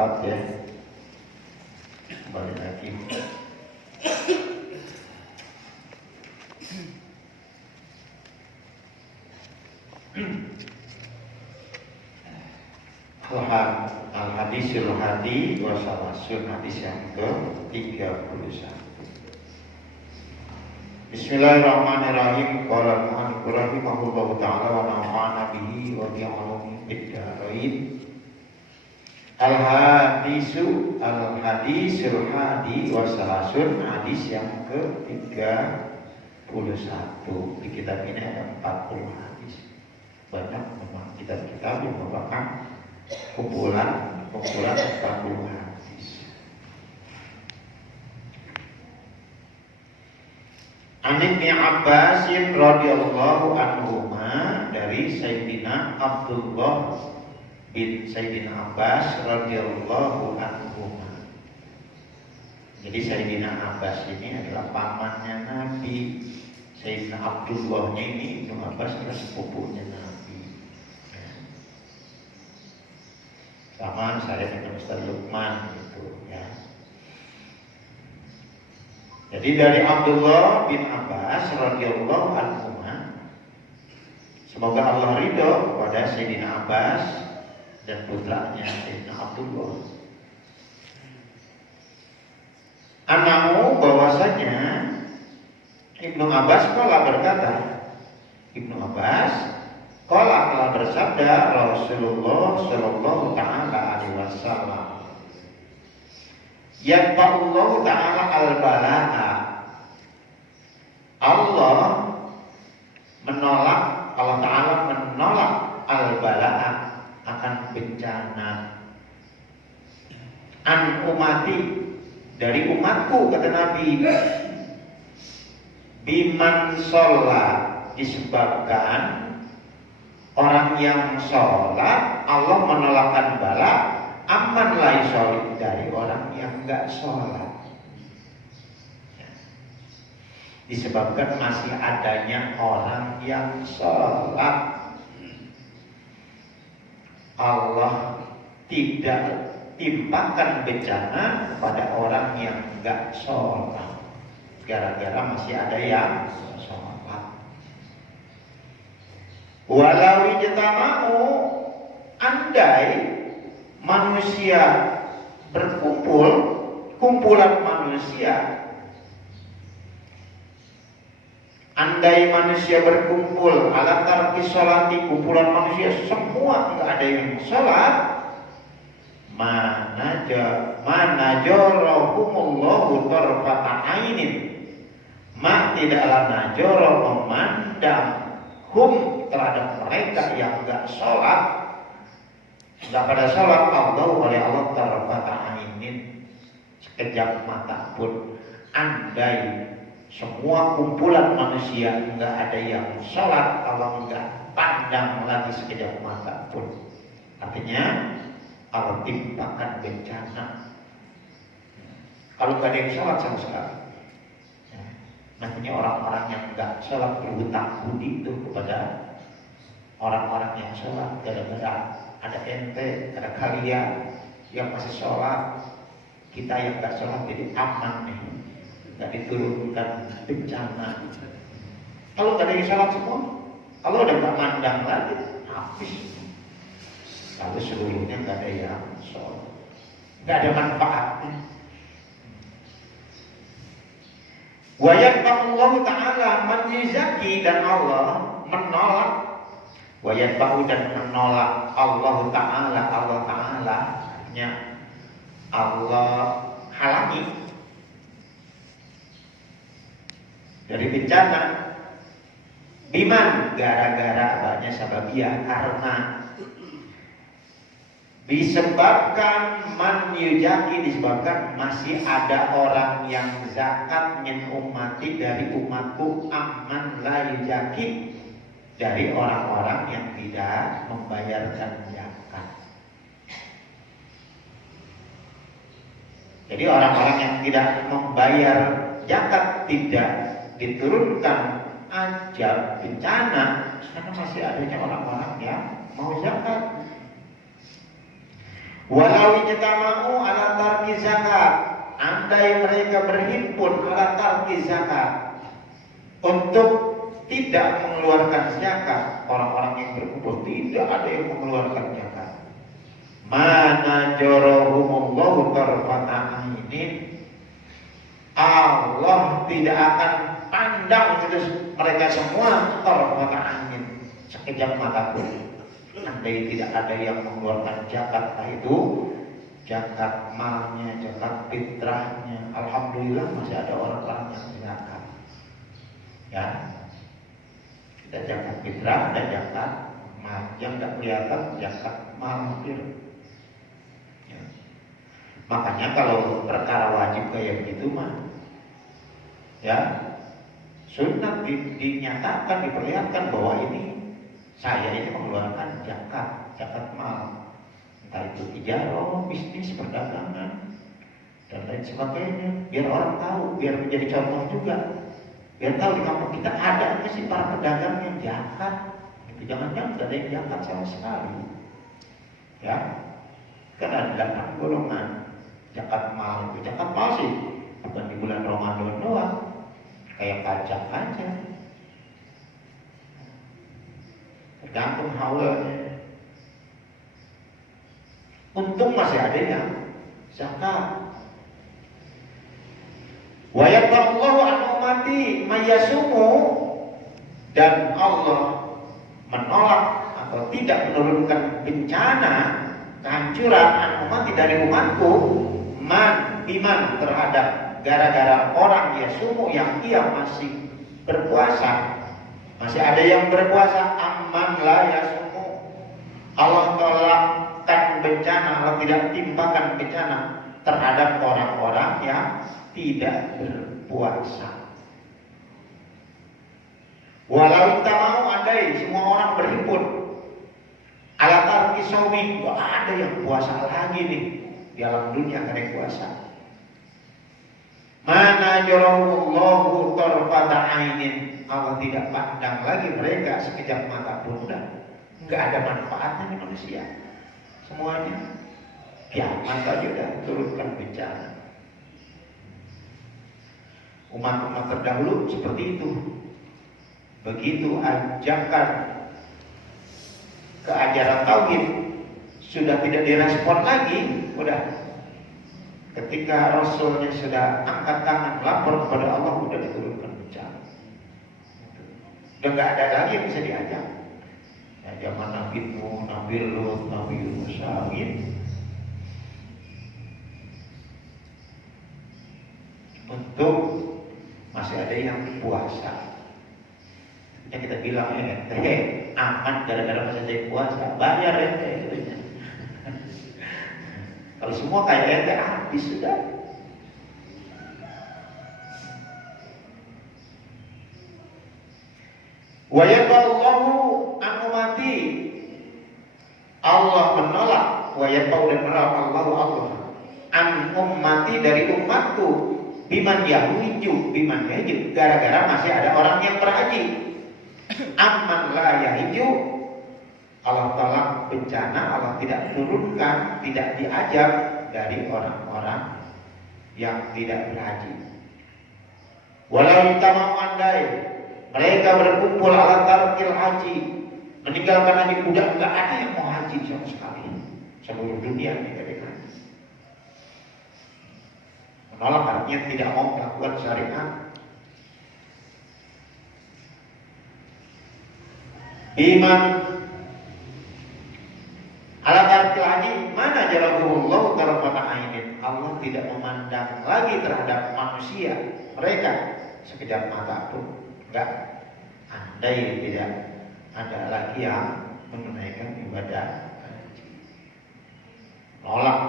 4 ya. Kembali lagi. Al-Hadisul Hadi wa Salasun, hadis yang ke-31. Bismillahirrahmanirrahim. Qala al-mu'allif rahimahullahu ta'ala wa nafa'ana bihi wa bi'alumi bid-darain. Al-Hadisul Hadi wa Salasun, hadis yang ke-31. Di kitab ini ada 40 hadis. Banyak memang kitab-kitab yang merupakan kumpulan 40 hadis. An Ibnu Abbas radhiyallahu anhuma, dari Sayyidina Abdullah bin Sayyidina Abbas radhiyallahu anhuma. Jadi Sayyidina Abbas ini adalah pamannya Nabi. Sayyidina Abdullahnya ini, Ibnu Abbas adalah sepupunya Nabi. Sama saya dengan Ustaz Luqman gitu ya. Jadi dari Abdullah bin Abbas radhiyallahu anhu, semoga Allah ridho kepada Sayyidina Abbas dan putranya Sayyidina Abdullah. Anamu, bahwasanya Ibnu Abbas kala berkata, Ibnu Abbas kala telah bersabda Rasulullah sallallahu ta'ala alaihi wasallam, Yaqba'ullahu ta'ala al-bala'a. Allah Ta'ala menolak al-bala'a, akan bencana. An umati, dari umatku, kata Nabi. Biman sholat, disebabkan orang yang sholat Allah menolakkan bala. Aman lai sholat, dari orang yang enggak sholat, disebabkan masih adanya orang yang sholat, Allah tidak timpakan bencana pada orang yang enggak sholat, gara-gara masih ada yang sholat. Walau ijtama'u, andai manusia berkumpul, kumpulan manusia, andai manusia berkumpul ala tarki sholati, kumpulan manusia semua enggak ada yang sholat, manajorahumullahu tarfata ainin, tidaklah najoroh memandang hum terhadap mereka yang enggak sholat, enggak pada sholat, Allah oleh Allah tarfata ainin, sekejap mata pun. Andai semua kumpulan manusia enggak ada yang sholat, Allah enggak pandang lagi sekejap mata pun. Artinya Allah timpakan bencana kalau enggak ada yang sholat sama sekali. Nantinya orang-orang yang enggak sholat berhutang budi itu kepada orang-orang yang sholat, gara-gara ada ente, ada kalian yang masih sholat, kita yang enggak sholat jadi aman nih, enggak diturunkan bencana. Kalau enggak ada yang sholat semua, kalau udah enggak mandang lagi, habis. Lalu seluruhnya enggak ada yang sholat, enggak ada manfaatnya. Wa yaqba'ullahu ta'ala man yuzaki, dan Allah menolak, wa yaqba'u, dan menolak Allah Ta'ala nya Allah halangi dari bencana. Biman, gara-gara banyak sababiyah, karena disebabkan man yujaki, disebabkan masih ada orang yang zakatnya umati dari umatku, aman la yujaki, dari orang-orang yang tidak membayarkan zakat. Jadi orang-orang yang tidak membayar zakat tidak diturunkan ajab bencana karena masih adanya orang-orang yang mau zakat. Walau ijtama'u ala tarki zakat, andai mereka berhimpun ala tarki zakat, untuk tidak mengeluarkan zakat, orang-orang yang berkumpul tidak ada yang mengeluarkan zakat. Mana jarahumullahu tarfata ainin, Allah tidak akan pandang mereka semua tarfata ainin, sekejap mata pun. Andai tidak ada yang mengeluarkan zakat, itu zakat malnya, zakat fitrahnya, alhamdulillah masih ada orang-orang yang zakat. Ya, ada zakat fitrah, ada zakat mal. Yang tidak kelihatan zakat mal. Ya. Makanya kalau perkara wajib kayak begitu mah, ya sunnah dinyatakan, diperlihatkan bahwa ini saya ini mengeluarkan zakat mal, entah itu ijarah, bisnis, perdagangan, dan lain sebagainya. Biar orang tahu, biar menjadi contoh juga, biar tahu di kampung kita ada sih para pedagang yang zakat. Itu jangan-jangan tidak ada yang zakat sama sekali. Ya, kan ada 8 golongan zakat mal. Itu zakat mal sih bukan di bulan Ramadan doang, kayak pajak aja. Tergantung haulnya. Untung masih ada yang zakat. Wa yaqallahu an ummati mayasumu, dan Allah menolak atau tidak menurunkan bencana kehancuran an ummati dari umatku biman terhadap gara-gara orang yasumu yang ia masih berpuasa. Masih ada yang berpuasa, aman la yasumu. Allah tolakkan bencana, Allah tidak timpakan bencana terhadap orang-orang yang tidak berpuasa. Walau kita mau andai semua orang berhimpun ala tarki shaumi, gak ada yang puasa lagi nih di alam dunia, gak ada yang puasa. Mana jarahullahu tarfata ainin, Allah tidak pandang lagi mereka sekejap mata pun. Nggak ada manfaatnya nih manusia. Semuanya kiamat aja udah turunkan bencana. Umat-umat terdahulu seperti itu. Begitu ajakan keajaran tauhid sudah tidak direspon lagi, udah ketika Rasulnya sudah angkat tangan lapor kepada Allah, udah diturunkan bencana. Udah nggak ada lagi yang bisa diajak. Ya, zaman Nabi Nuh, Nabi Lut, Nabi Yunus, untuk masih ada yang puasa. Yang kita bilang aman gara-gara masih ada yang puasa, bayar ente. Kalau semua kayak ente habis sudah. Wa yaqallahu an ummati, Allah menolak, wa yaqau dan menolak Allah an ummati dari umatku, biman yahiju, gara-gara masih ada orang yang berhaji. Amman la yahiju, Allah tolak bencana, Allah tidak turunkan, tidak diajak dari orang-orang yang tidak berhaji. Walau kita mau andai mereka berkumpul ala tarkil haji, meninggalkan haji, udah nggak ada yang mau haji sama sekali. Seluruh dunia meninggalkan. Menolak artinya tidak mau melakukan syariat. Iman ala tarkil haji, mana jarahullah tarfata ainin, Allah tidak memandang lagi terhadap manusia mereka sekejap mata pun. Enggak, andai tidak ada lagi yang menunaikan ibadah haji. Nolak.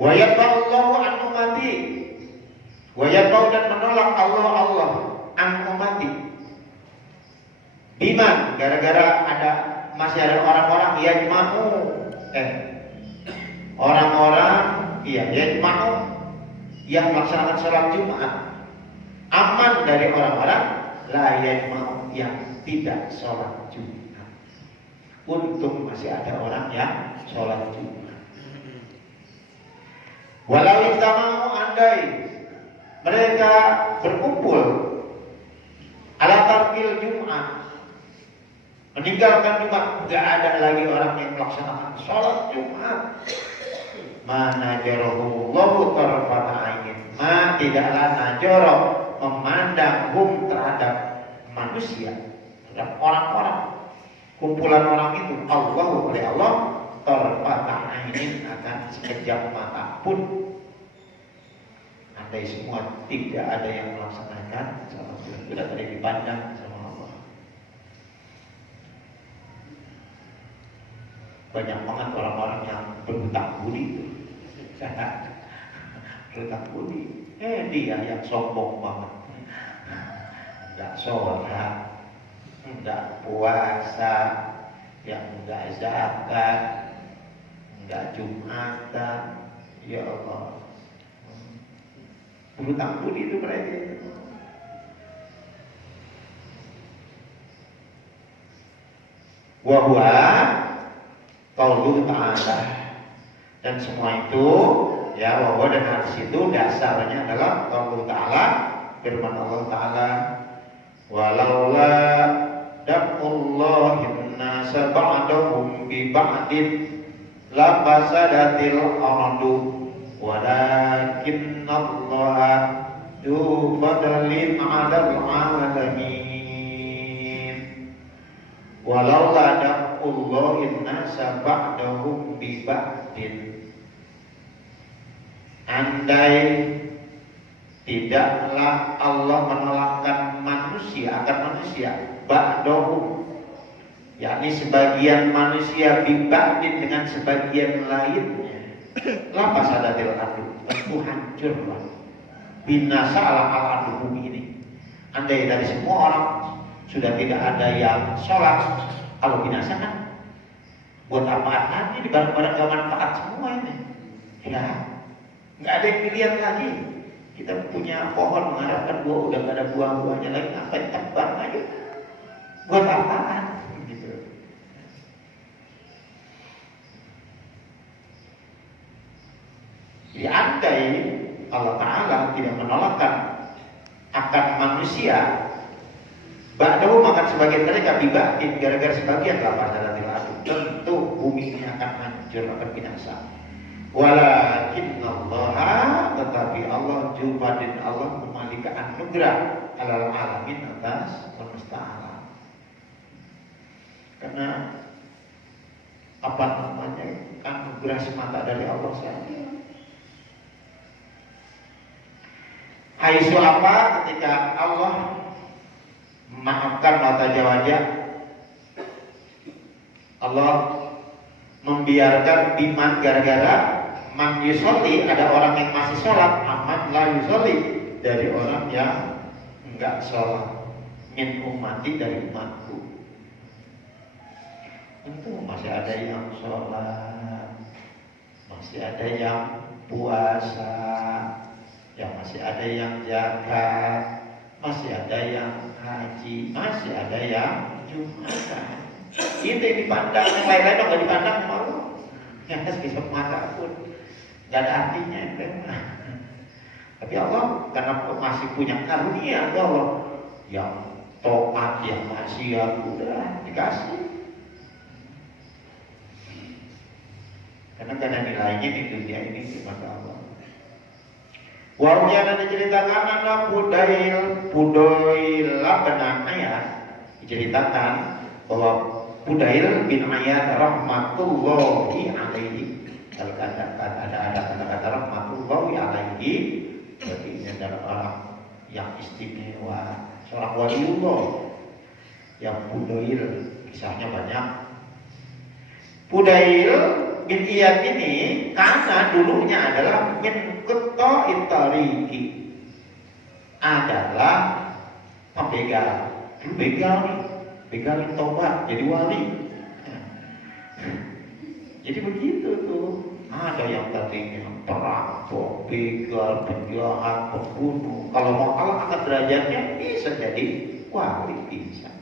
Wa yaqallahu an ummati, wa yaqau dan menolak Allah an ummati. Biman, gara-gara masih ada orang-orang yajma'u, orang-orang yajma'u yang melaksanakan sholat Jumat, aman dari orang-orang la yajma'u yang tidak sholat Jumat. untung masih ada orang yang sholat Jumat. Walau istama'u, andai mereka berkumpul ala tarkil Jumat, meninggalkan Jumat, nggak ada lagi orang yang melaksanakan sholat Jumat. Mana jarahullahu tarfata ain, tidaklah najaro memandang terhadap manusia, terhadap orang-orang, kumpulan orang itu, Allah oleh Allah tarfata ainin, akan sekejap mata pun. Andai semua tidak ada yang melaksanakan sholat Jumat, tidak ada yang dipandang sama Allah. Banyak banget orang-orang yang berhutang budi itu. Berhutang budi. Dia yang sombong banget. Enggak sholat, enggak puasa, yang enggak zakat, enggak Jumatan. Ya Allah. Berhutang budi itu mereka. Wahwa qauluhu ta'ala, dan semua itu ya, wahwa dan hadis itu dasarnya adalah qauluhu ta'ala, firman Allah Ta'ala, walaula da'ullahin nasa ba'dahum bi ba'din la fasadatil ardu walakinnallaha du fadlin 'alal 'alamin. Walaula da'ullahin nasa ba'dahum bi ba'din, andai tidaklah Allah menolakkan manusia akan manusia, ba'dahum, yakni sebagian manusia bi ba'din dengan sebagian lainnya, la fasadatil ardu, tentu hancurlah, binasa ala bumi ini. Andai dari semua orang sudah tidak ada yang sholat, kalau binasa kan buat apaan nanti di barang-barang gak manfaat semua ini. Ya, nggak ada yang pilihan lagi. Kita punya pohon mengharapkan buah, udah gak ada buah-buahnya lagi, ngapain tebang aja? Buat apaan? Gitu. Jadi andai Allah Ta'ala tidak menolakkan akan manusia, ba'dahu, makan sebagian mereka bibatin, gara-gara sebagian lapar dalam diladu, tentu bumi ini akan hancur, akan binasa. Walakinnallaha, tetapi Allah jubadin, Allah memiliki anugerah alal alamin, atas semesta alam. Karena apa namanya, anugerah semata dari Allah saja. Aisyah apa ketika Allah memaafkan mata jawajah, Allah membiarkan biman gara-gara man yusolli, ada orang yang masih sholat, aman la yusolli, dari orang yang enggak sholat, min ummati, dari umatku. Tentu masih ada yang sholat, masih ada yang puasa, yang masih ada yang zakat, masih ada yang haji, masih ada yang Jumatan. Itu yang dipandang, yang lain-lain nggak dipandang sama Allah. Yang sekejap mata pun nggak ada artinya itu. Tapi Allah karena masih punya karunia Allah, yang taat, yang maksiat, udah dikasih. Karena nilainya di dunia ini di mata Allah. Warnya ada diceritakan anak Pudail benar ayat, diceritakan bahwa Pudail bin Ayat rahmatullahi alaihi, kalau ada kata-kata rahmatullahi alaihi, berarti ini adalah orang yang istimewa, seorang waliullah yang Pudail, kisahnya banyak. Pudail bin Iyad ini karena dulunya adalah min qata'it tariqi, adalah pembegal. Dulu begal nih, begalin tobat jadi wali. Jadi begitu tuh. Ada yang tadinya perampok, begal, penjahat, pembunuh. Kalau mau Allah angkat derajatnya, bisa jadi wali, bisa.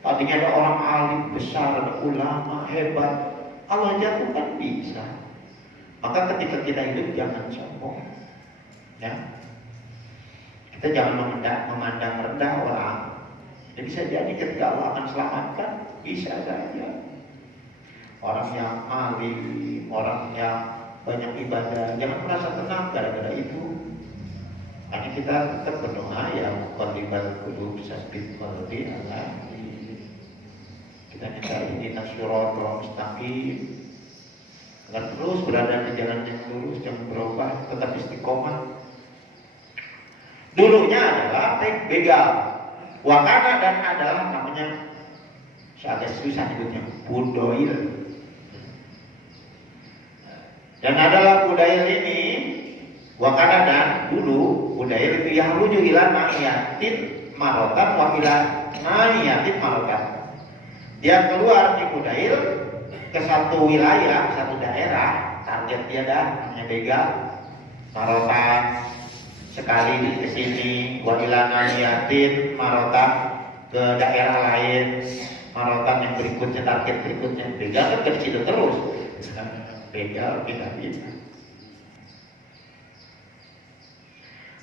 Tadinya ada orang alim besar, ulama hebat, Allah jatuhkan bisa. Maka ketika kita hidup jangan sombong, ya. Kita jangan memandang rendah orang. Jadi bisa jadi ketika Allah akan selamatkan, bisa saja. Orang yang alim, orang yang banyak ibadah, jangan merasa tenang gara-gara itu. Hanya kita tetap berdoa, ya muqallibal qulub tsabbit qalbi ala dinik. Kita minta ihdinas shiratal mustaqim, agar terus berada di jalan yang lurus, jangan berubah, tetap istiqomah. Dulunya adalah begal, wakana, dan adalah namanya, saya agak susah nyebutnya, budoil. Dan adalah budail ini, wakana, dan dulu budail itu yang rujuk ila ma'iyatin marotan wa ila ma'iyatin marotan. Dia keluar di budail ke satu wilayah, satu daerah, target dia dah namanya begal, marotan sekali ke sini, wa ila ma'iyatin marotan ke daerah lain, marotan yang berikutnya, target berikutnya. Begal kan ke situ terus. Begal pindah-pindah.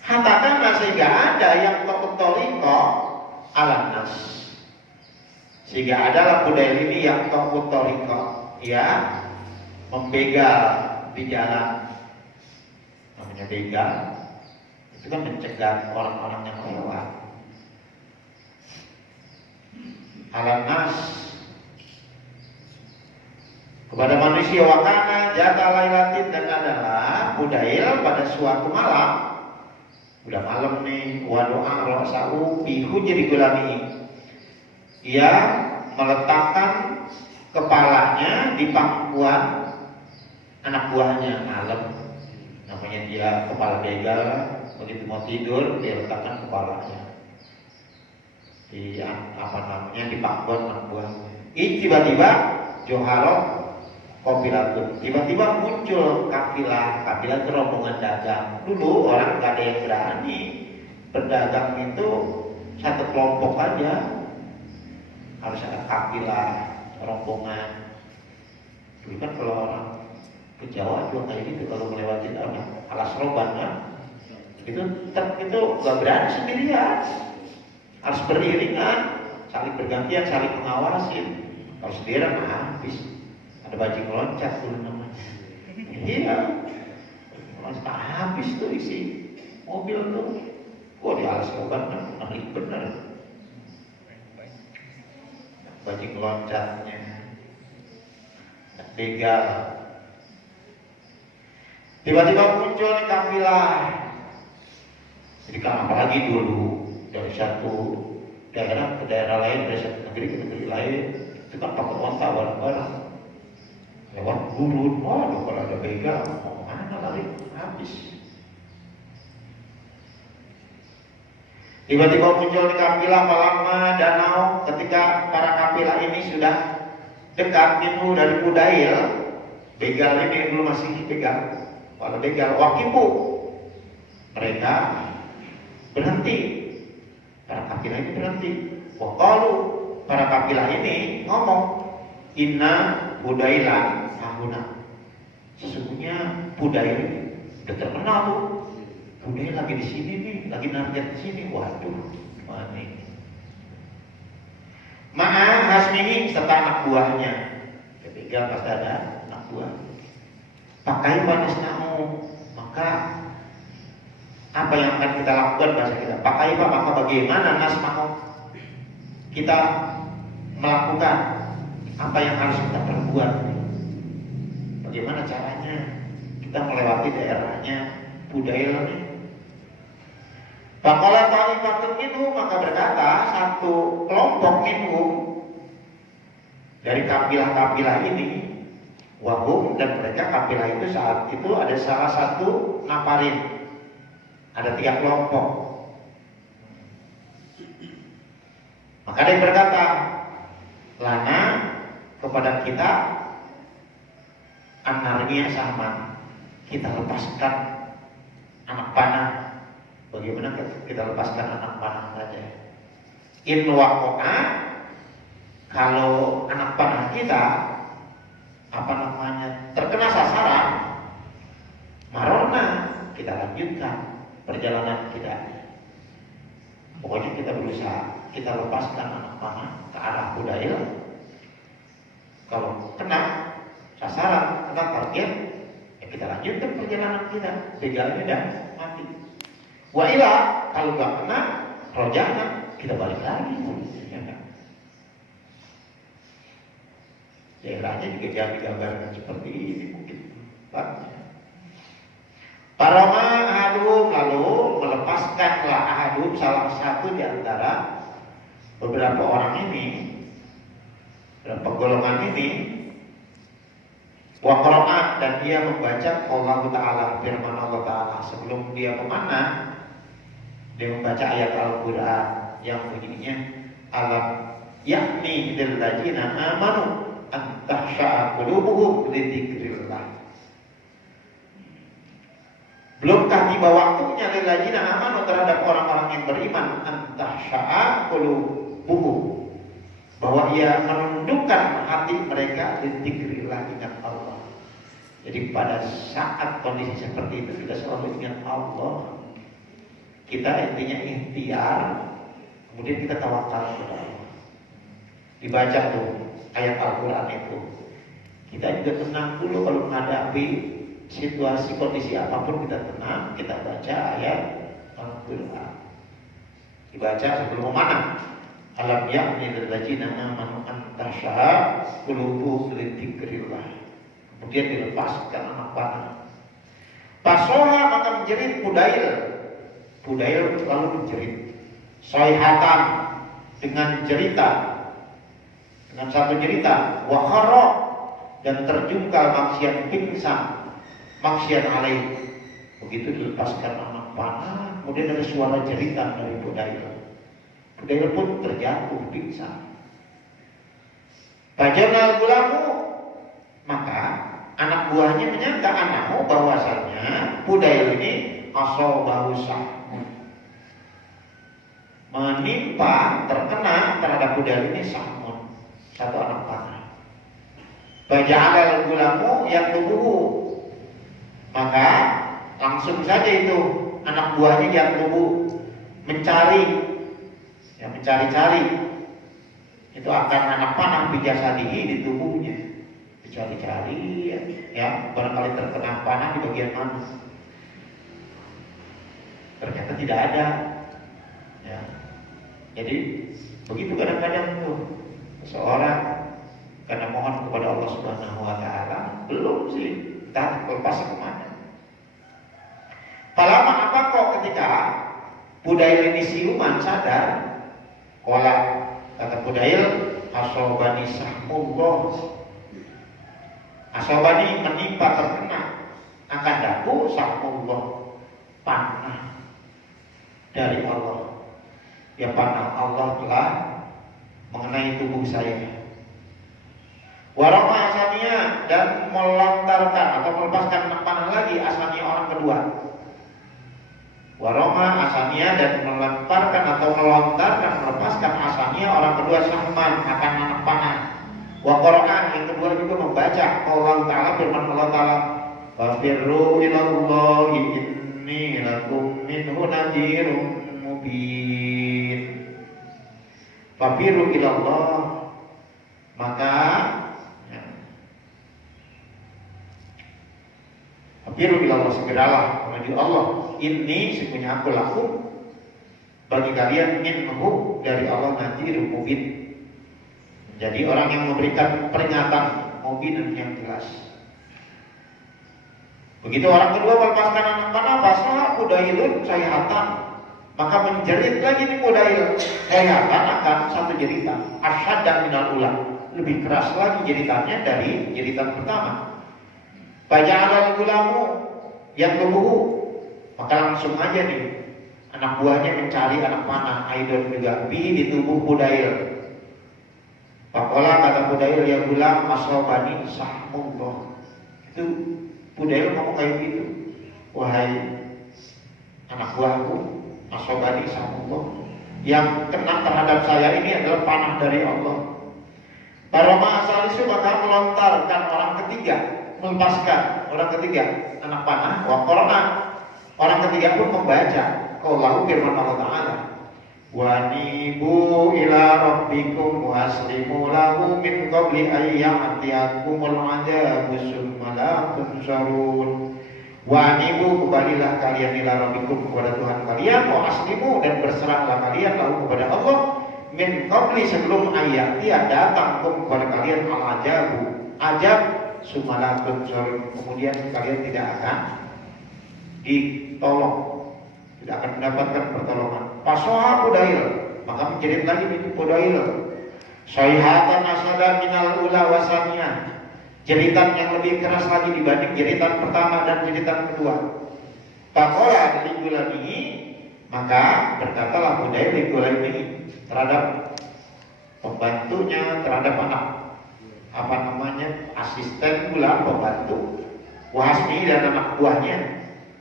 Hatakan sehingga ada yang to'utoriko ala nas. Sehingga adalah budaya ini yang to'utoriko, ya, membegal di jalan. Namanya begal, itu kan mencegah orang-orang yang lewat. Ala nas, kepada manusia, wakana jata lailatin, dan adalah budail pada suatu malam. Udah malam nih, wadoa rosau fi hujri gulami. Ia meletakkan kepalanya di pangkuan anak buahnya malam. Namanya dia kepala begal, begitu mau tidur dia letakkan kepalanya di di pangkuan anak buahnya. Tiba-tiba Joharo Kopilatun, tiba-tiba muncul kafilah itu rombongan dagang. Dulu orang nggak ada yang berani berdagang, itu satu kelompok aja, harus ada kafilah, rombongan. Dulu kan kalau orang ke Jawa juga kayak gitu, kalau melewati alas roban kan, itu nggak berani sendirian, harus beriringan, saling bergantian, saling mengawasin. Kalau sendirian habis. Ada bajing loncat dulu namanya. Iya, loncat habis tuh isi mobil tuh. Kok di alas roban kan menarik bener. Bajing loncatnya, begal. Tiba-tiba muncul di kafilah. Jadi kan apalagi dulu dari satu daerah ke daerah lain, dari satu negeri ke negeri lain, itu kan pakai onta bareng-bareng. Lewat gurun, waduh kalau ada begal, mau mana lari, habis. Tiba-tiba muncul di kafilah malama danau, ketika para kafilah ini sudah dekat itu dari budail, begal ini dulu masih begal, pada begal wakipu, mereka berhenti, para kafilah ini berhenti. Wakalu, para kafilah ini ngomong, inna budailan sahuna. Sesungguhnya budail udah terkenal tuh. Budail lagi di sini nih, lagi narget di sini. Waduh, mana ini? Ma'a hasmihi, serta anak buahnya. Ketika pasti ada anak buah. Pakai panas namu, maka apa yang akan kita lakukan bahasa kita? Pakai apa? Maka bagaimana nas mau kita melakukan apa yang harus kita perbuat? Bagaimana caranya kita melewati daerahnya budail ini? Faqala ta'ifatun minhum, maka berkata satu kelompok minhum dari kafilah-kafilah ini, wahum, dan mereka kafilah itu saat itu ada salah satu nafarin, ada 3 kelompok. Maka dia berkata, lana, kepada kita, anarnya sama, kita lepaskan anak panah. Bagaimana kita lepaskan anak panah saja? In waqa'a, kalau anak panah itu kita terkena sasaran, marona, kita lanjutkan perjalanan kita. Pokoknya kita berusaha, kita lepaskan anak panah ke arah Budail. Kalau kena sasaran, kena target, ya kita lanjutkan perjalanan kita. Begalnya dah mati. Wa ila, kalau nggak kena, rojana, kita balik lagi. Daerahnya juga jangan digambarkan seperti ini mungkin. Paroma ahadum, lalu melepaskanlah ahadum salah satu di antara beberapa orang ini, beberapa golongan ini, wa qara'a, dan dia membaca Allah Ta'ala, firman Allah Ta'ala. Sebelum dia memanah, dia membaca ayat Al-Quran yang bunyinya alam yakni lil ladzina amanu an tahsha'a qulubuhum li dzikrillah. Belumkah tiba waktunya lil ladzina amanu, terhadap orang-orang yang beriman, an tahsha'a qulubuhum, bahwa ia menundukkan hati mereka li dzikrillah, ingat Allah. Jadi pada saat kondisi seperti itu kita selalu ingat Allah. Kita intinya ikhtiar, kemudian kita tawakal kepada Allah. Dibaca tuh ayat Al-Quran itu. Kita juga tenang dulu kalau menghadapi situasi kondisi apapun, kita tenang, kita baca ayat Al-Quran. Dibaca sebelum memanah. Alam yakni lil ladzina amanu an tahsha'a qulubuhum li dzikrillah. Kemudian dilepaskan anak panah. Pasoha, maka menjerit Budail. Budail lalu menjerit. Sayhatan, dengan jerita, dengan satu jerita. Wa kharra, dan terjungkal maksiat pingsan, maksiat alaih. Begitu dilepaskan anak panah, kemudian ada suara jeritan dari Budail. Budail pun terjatuh pingsan. Bajanal gulamu, maka anak buahnya menyangka anakmu bahwasanya Budail ini asobahu sahmun, menimpa, terkena terhadap Budail ini sahmun, satu anak panah. Bajanal gulamu yang tubuh, maka langsung saja itu anak buahnya yang tubuh mencari, ya mencari-cari, itu akan anak panah bijasadihi, di tubuhnya dicari-cari, ya barangkali terkena panah di bagian mana, ternyata tidak ada, ya. Jadi begitu kadang-kadang tuh seseorang karena mohon kepada Allah Subhanahu Wa Taala, belum sih entah lepas kemana. Palama apa kok ketika Budail ini siuman sadar, kola, kata Budail, asobani sahmullah, asobani menimpa, terkena, akan daku sahmullah, panah dari Allah. Ya panah Allah telah mengenai tubuh saya. Warama asania, dan melontarkan atau melepaskan panah lagi asania orang kedua. Waroma asania, dan melemparkan atau melontarkan, melepaskan asania orang kedua, sahman, akan anak panah. Wa Qur'an, yang kedua juga membaca Allah Ta'ala, firman Allah Ta'ala, fafirru ilallahi inni lakum minhu nadhirun mubin. Fafirru ilallah, maka fafirru ilallah, segeralah menuju Allah. Ini sesungguhnya aku laku bagi kalian minhu, dari Allah, nadhirun mubin, jadi orang yang memberikan peringatan mubin yang jelas. Begitu orang kedua melepaskan anak panah, basah Budailun sayhatan, maka menjerit lagi nih Budail, sayhatan akan satu jeritan, asyadda minal ula, lebih keras lagi jeritannya dari jeritan pertama. Baja'alal gulamu yang tubuhu, maka langsung aja nih anak buahnya mencari anak panah, Aidon juga bihi, di tubuh Budail. Pakola, kata Budail, ya gulam asobani sahmullah. Itu Budail ngomong kayak gitu, wahai anak buahku, asobani sahmullah, yang kena terhadap saya ini adalah panah dari Allah. Paroma asal isu maka melontarkan orang ketiga, melepaskan orang ketiga anak panah, wakorna. Orang ketiga pun membaca Qaulahu firman Allah Ta'ala, wa nibu ila rabbikum wa aslimu lahu min qabli ayyatiyakumul adabu summa la tunsarun. Wa nibu, kembalilah kalian ila rabbikum kepada Tuhan kalian, wa aslimu, dan berserahlah kalian lahu kepada Allah, min qabli, sebelum ayyatiya datang kepada kalian al ajabu, ajab, summa la tunsarun, kemudian kalian tidak akan ditolong, tidak akan mendapatkan pertolongan. Pasoha Pudail, maka menjerit lagi itu Pudail. Sayhatan asada minal ula wasaniyah, jeritan yang lebih keras lagi dibanding jeritan pertama dan jeritan kedua. Pakola ligulani, maka berkatalah Pudail ligulani terhadap pembantunya, terhadap anak asisten gula, pembantu, wahasmi dan anak buahnya.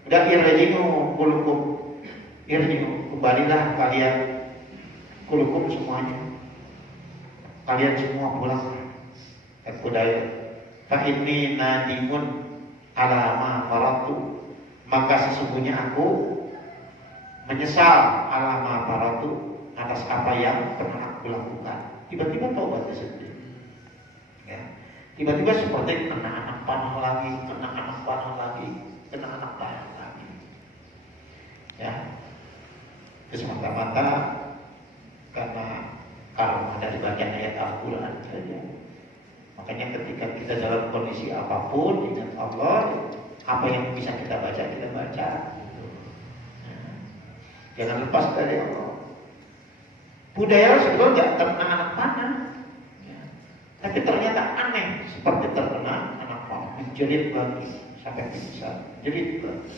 Dan irji'u kulukum, irji'u, kembalilah kalian, kulukum semuanya, kalian semua pulang. Pudail, fa inni nadimun ala ma faratu, maka sesungguhnya aku menyesal ala ma faratu, atas apa yang pernah aku lakukan. Tiba-tiba taubat sendiri. Ya. Tiba-tiba seperti kena anak panah lagi, kena anak panah lagi, kena anak panah lagi. Ya, semata-mata karena karma dari bagian ayat Al-Quran saja. Makanya ketika kita dalam kondisi apapun ingat Allah, apa yang bisa kita baca kita baca. Jangan lepas dari Allah. Budaya sebetulnya nggak terkena anak panah, ya. Tapi ternyata aneh, seperti terkena anak panah, menjerit lagi sampai pingsan, jerit lagi.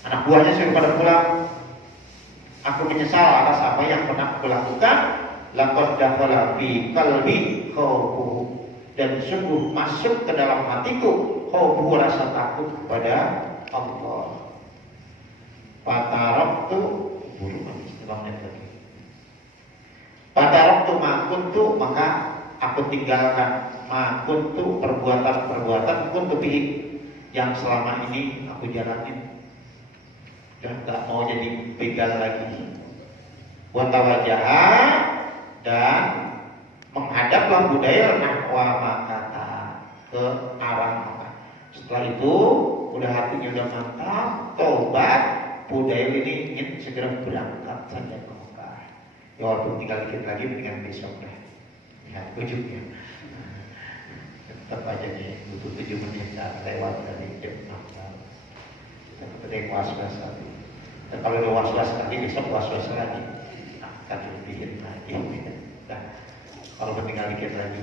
Anak buahnya suruh pada pulang. Aku menyesal atas apa yang pernah aku lakukan. Laqad dakhala fi qalbi khawfuhu, dan sungguh masuk ke dalam hatiku khawfuhu, rasa takut kepada Allah. Pataroktu, buru istilahnya tadi. Pataroktu makuntu, maka aku tinggalkan makuntu, perbuatan kuntu bihi, yang selama ini aku jalanin. Dan gak mau jadi begal lagi. Watawajaha, dan menghadaplah Budaya nahwa makata, ke arah Makkah. Setelah itu udah hatinya udah mantap, taubat, Budaya ini ingin segera berangkat saja ke Makkah. Ya walaupun tinggal dikit lagi, mendingan besok deh. Lihat ujungnya. Tetap aja nih butuh 7 menit lewat dari jam Makkah. Ada yang was-was lagi. Dan kalau udah was-was lagi, besok was-was lagi, akan lebihin lagi. Nah, kalau tinggal dikit lagi.